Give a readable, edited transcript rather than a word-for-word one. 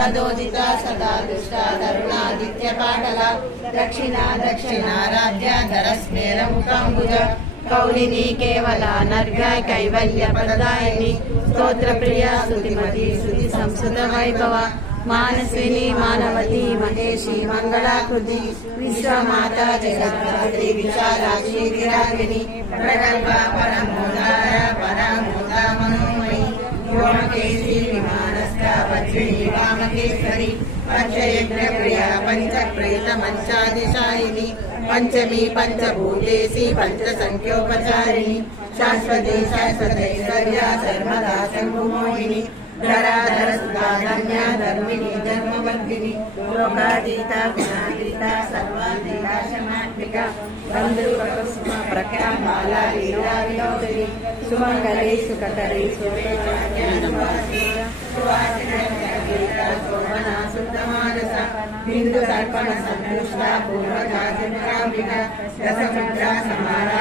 सदोदिता सदा दुष्टा तरुणादित्य पाटला दक्षिणा दक्षिणाराध्या धरस्मेरमुखाम्बुज कौलिनी केवला नर्व्या कैवल्य प्रदायिनी स्तोत्र प्रिया स्तुतिमती स्तुति संस्कृत वैभव मानसिनी मानवती महेशी मंगलाकृति विश्वमाता जगद्धात्री विशालाक्षी विरागिनी प्रगल्भा परमोदार परामोदा मनोमयी व्योमकेशी विमानस्था वज्रिणी वामकेश्वरी पंचयज्ञ प्रिया पंचप्रेत मंचादिशायिनी पंचमी पंचभूतेशी पंचसंख्योपचारिणी शाश्वती शाश्वतैश्वर्या सर्वदा शंभुमोहिनी धराधर सुधाधन्या धर्मिणी धर्मवर्धिनी लोकातीता गुणातीता सर्वातीता शमात्मिका बंधुरूपकुसुमा प्रख्या बाला लीला विनोदिनी सुमंगले सुकटरे शोभना शुद्धमानसा बिंदु सर्पण संपुष्टा पूर्वजा चंद्रांबिका रसमुद्रा समारा